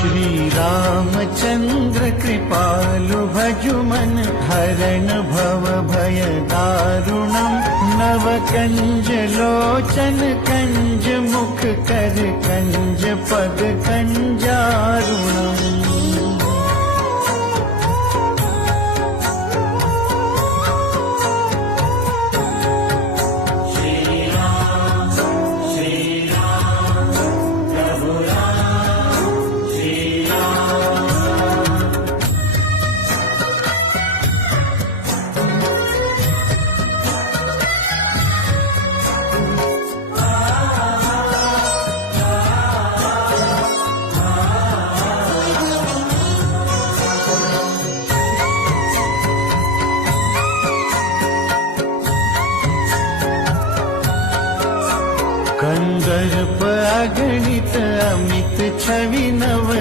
श्री रामचंद्र कृपालु भजुमन हरण भव भय दारुणम नव कंज लोचन कंज मुख कर कंज पद कंजारुणम। कंदर्प अगणित अमित छवि नव